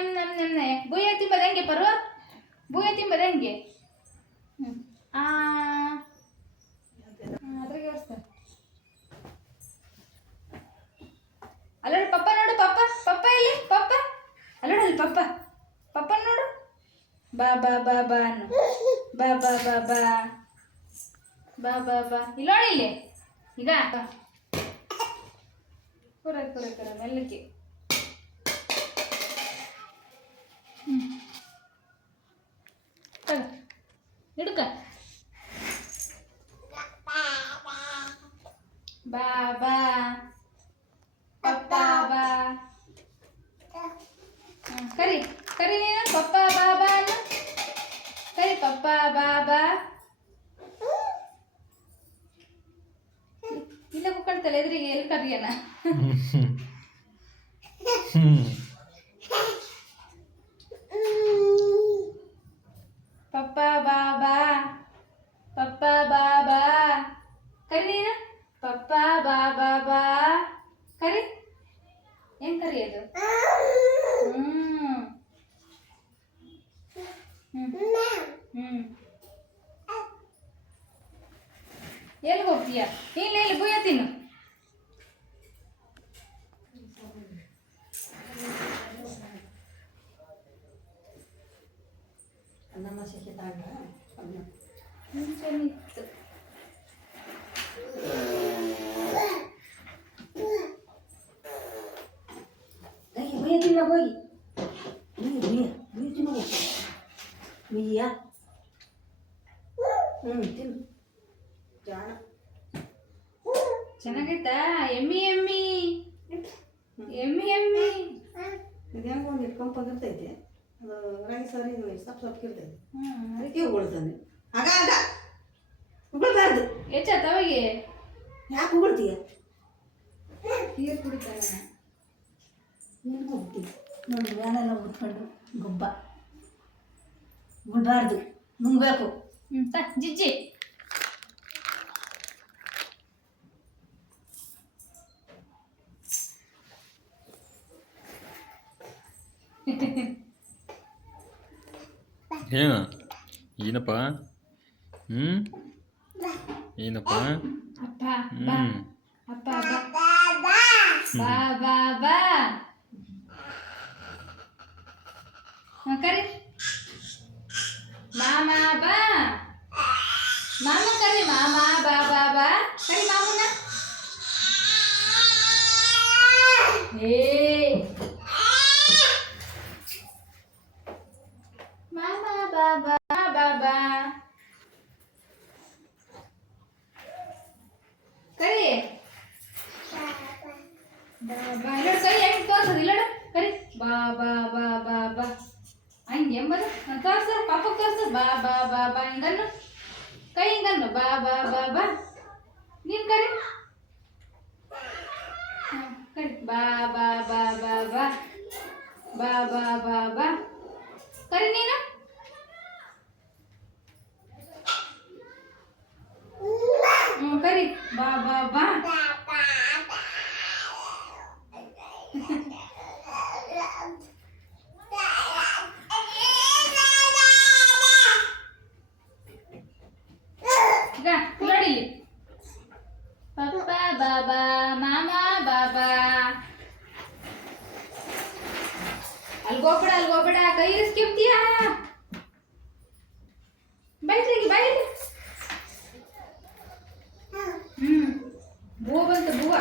ನಮ್ ನಮ್ ನಮ್ನೆ ಬುಯ್ಯ ತಿಂಬದ ಹೆಂಗೆ ಪರ್ವ ಬುಯ್ಯ ತಿಂಬದ ಹೆಂಗೆ ಆ ಅದ್ರಾಗೆ ಹೊರ್ಸ್ತಾರೆ ಅಲ್ಲೋಡು ಪಪ್ಪ ನೋಡು ಪಪ್ಪ ಪಪ್ಪ ಇಲ್ಲಿ ಪಪ್ಪ ಅಲ್ಲೋಡಲ್ಲಿ ಪಪ್ಪ ಪಪ್ಪ ನೋಡು ಬಾ ಬಾ ಬಾ ಬಾ ಅನ್ನು ಬಾ ಬಾ ಬಾ ಬಾ ಬಾ ಬಾ ಬಾ ಇಲ್ಲಿ ನೋಡಿ ಇಲ್ಲಿ ಈಗ ಕುರ ಕುರ ಕುರ ಮೆಲ್ಲಕ್ಕೆ ಹಿಡುಕ ಬಾ ಬಾ ಪಪ್ಪ ಬಾ ಕರಿ ಕರಿ ನೀನು ಪಪ್ಪ ಬಾ ಬಾ ಅನ್ನು ಕರಿ ಪಪ್ಪ ಬಾ ಬಾ ಇಲ್ಲ ಕುಕ್ಕಡ್ತಲ್ಲ ಎದುರಿಗೆ ಎಲ್ಲಿ ಕರಿಯನ ಪಪ್ಪ ಬಾ ಬಾ ಪಪ್ಪ ಬಾ ಬಾ ಕರಿ ನೀನು ಪಪ್ಪ ಬಾ ಬಾ ಬಾ ಕರಿ ಏನ್ ಕರಿಯೋದು ಎಲ್ಲಿ ಹೋಗ್ತೀಯ ನೀನು ಎಲ್ಲಿ ಬುಯ್ಯ ತಿನ್ನು ಹೋಗಿ ತಿನ್ನು ಮುಯ್ಯ ತಿನ್ನು ಜಾಣ ಚೆನ್ನಾಗೈತಾ ಎಮ್ಮಿ ಎಮ್ಮಿ ಎಮ್ಮಿ ಎಮ್ಮಿ ಇದು ಹೆಂಗೆ ಒಂದು ಇಟ್ಕೊಂಡ್ಬಂದಿರ್ತೈತೆ ಅದು ರಾಗಿ ಸಾರಿ ಸೊಪ್ಪು ಸೊಪ್ಪಿರ್ತೈತೆ ಅದಕ್ಕೆ ಉಗುಳ್ತಾನೆ ಆಗ ಆಗ ಉಗುಳ್ಬಾರ್ದು ಹೆಚ್ಚ ತವಗೆ ಯಾಕೆ ಉಗುಳ್ತೀಯ ನೀರು ಕುಡಿತಾನೆ ನೀನು ಹೋಗ್ತೀವಿ ನೋಡಿ ಮ್ಯಾಲೆಲ್ಲ ಉಟ್ಕೊಂಡು ಗೊಬ್ಬ ಉಗುಳ್ಬಾರ್ದು ನುಂಗಬೇಕು ಜಿಜ್ಜಿ ಏನು ಏನಪ್ಪ ಏನಪ್ಪ ಅಪ್ಪ ಬಾ ಅಪ್ಪ ಬಾ ಬಾ ಬಾ ಬಾ ಕರಿ ಮಾಮ ಬಾ ಮಾಮ ಕರಿ ಮಾಮ ಬಾ ಬಾ ಬಾ ಕರಿ ಮಾಮನ ಮಾಮ ಬಾ ಬಾ ಬಾ ಬಾ ಕರಿ ಬಾ ಇಲ್ಲೋಡು ಕರಿ ಹೆಂಗೆ ತೋರ್ಸದು ಇಲ್ಲೋಡು ಕರಿ ಬಾ ಬಾ ಬಾ ಬಾ ಬಾ ಹಂಗೆ ಎಂಬದು ತೋರ್ಸ ಪಾಪ ತೋರ್ಸ ಬಾ ಬಾ ಬಾ ಬಾ ಹಿಂಗನ್ನು ಕೈ ಹಿಂಗನ್ನು ಬಾ ಬಾ ಬಾ ಬಾ ನೀನು ಕರಿ ಕರಿ ಬಾ ಬಾ ಬಾ ಬಾ ಬಾ ಬಾ ಬಾ ಬಾ ಬಾ ಕರಿ ನೀನು ಕರಿ ಬಾ ಬಾ ಬಾ ಈಗ ನೋಡಿ ಪಪ್ಪ ಬಾಬಾ ಮಾಮ ಬಾಬಾ ಅಲ್ಗೋಗ್ಬೇಡ ಕೈ ಇರಿಸ್ಕಿರ್ತೀಯ ಬೈಲಿ ಬೈಲಿ ಬೂವ ಬಂತು ಬೂವ